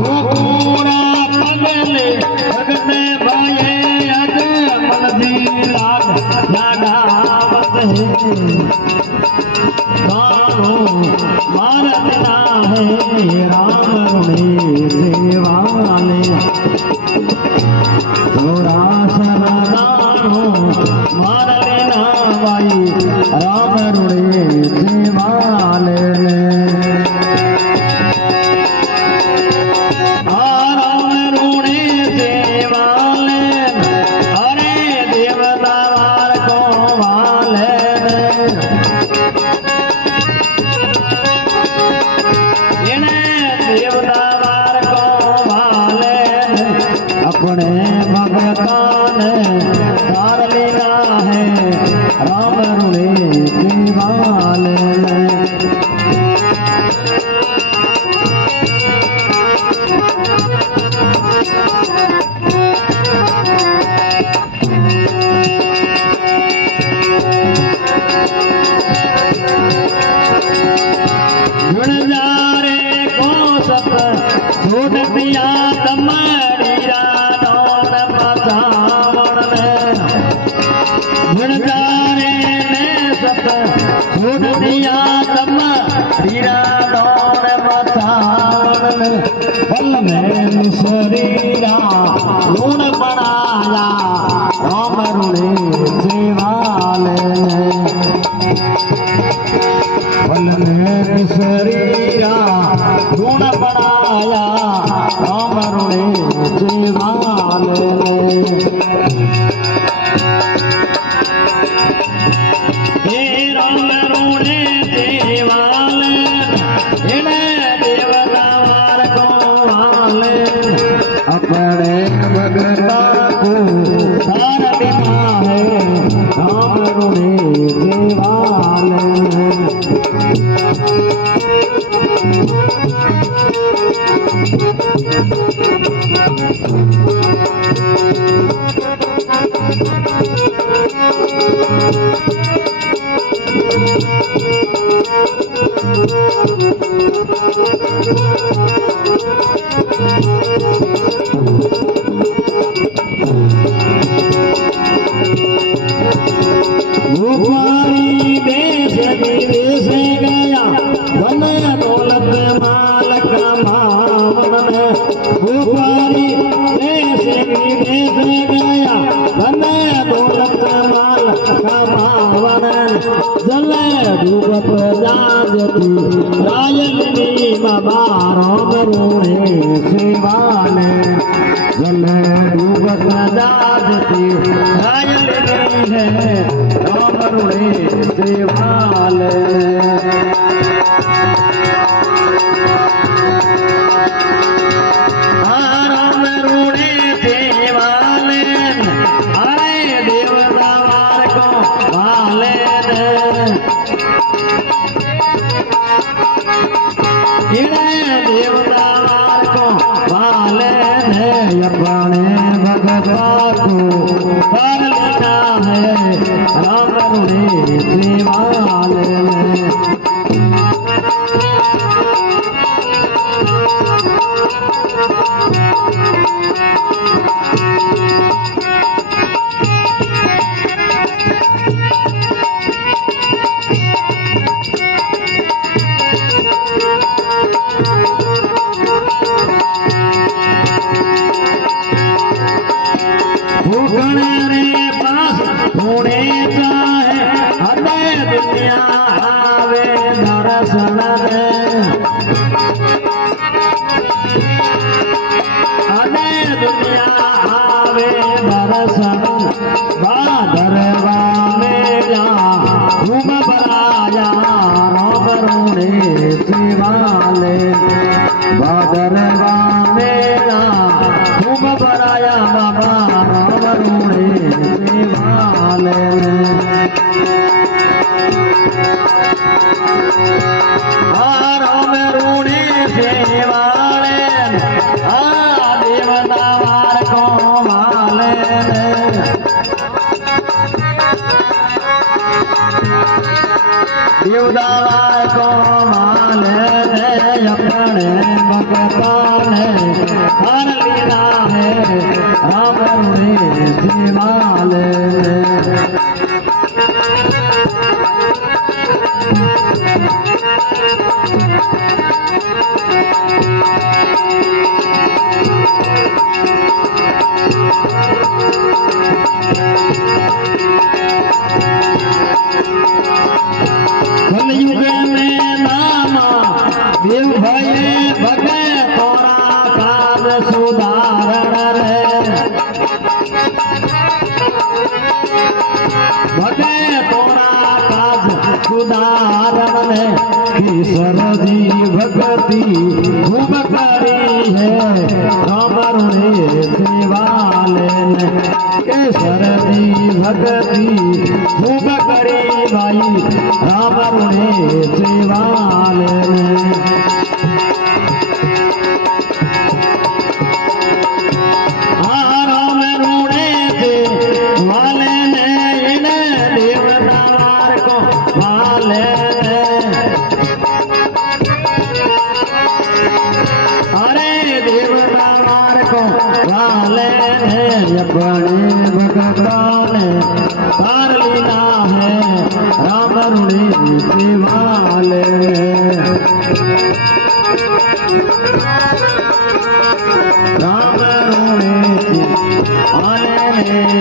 पूरा पगले भगते भये अज मन जी लागावत है मानो मारना है राम रुणे देवाले थोड़ा सरदानो मारना भाई राम रुणे देवाले अपने भगतान तार लेना है राम रुणे देवाले गुणजारे को सत छोड़ दिया तमड़ी रानौर मचावण में गुणजारे ने सत छोड़ दिया तमड़ी रानौर मचावण में पल में शरीरा लूण बनाया राम रुणे देवाले पल में शरीरा गुण बनाया राम रुणे देवाले हे राम रुणे देवाले इन्हें देवतावार को वाले अपने भगता को तार देना है राम रुणे देवाले भूपाली देश विदेश गया धन दौलत माल कमावन में भूपाली देश विदेश गया धन दौलत माल कमावन जल डूबत जाजती रायनी बारों रुणे सेवाले जल डूबत जाजती रायनी है राम रुणे देवाले राम रुणे देवाले अरे देवतावार को वाले देवतावार को वाले अपने भगवा को कर लेना है राम रुणे देवाले रे पास होने चाहे हृदय दुनिया आवे दर्शन हृदय दुनिया आवे दर्शन भादरवा मेला घूम बराया राम रुणे देवाले भादरवा मेला घूम बराया बाबा राम रुणे देवाले राम रुणे देवाले देवतावार को वाले देवतावार को वाले अपने भगता ने हर लीला है राम ऋणी शिवाले कलयुग में नामा देव भये भगे तोरा काज सुधारण रे भगे तोरा काज सुधारण रे ईश्वर जी भगति खूब करी है राम ऋणी शिवाले ने ईश्वर जी भगति खूब करी भाई राम ऋणी शिवाले ने राम ऋणी शिवाले ने इन देवतार को वाले अरे देवतार को वाले अपने भगता ने तार लीला है राम ऋणी शिवाले राम ऋणी शिवाले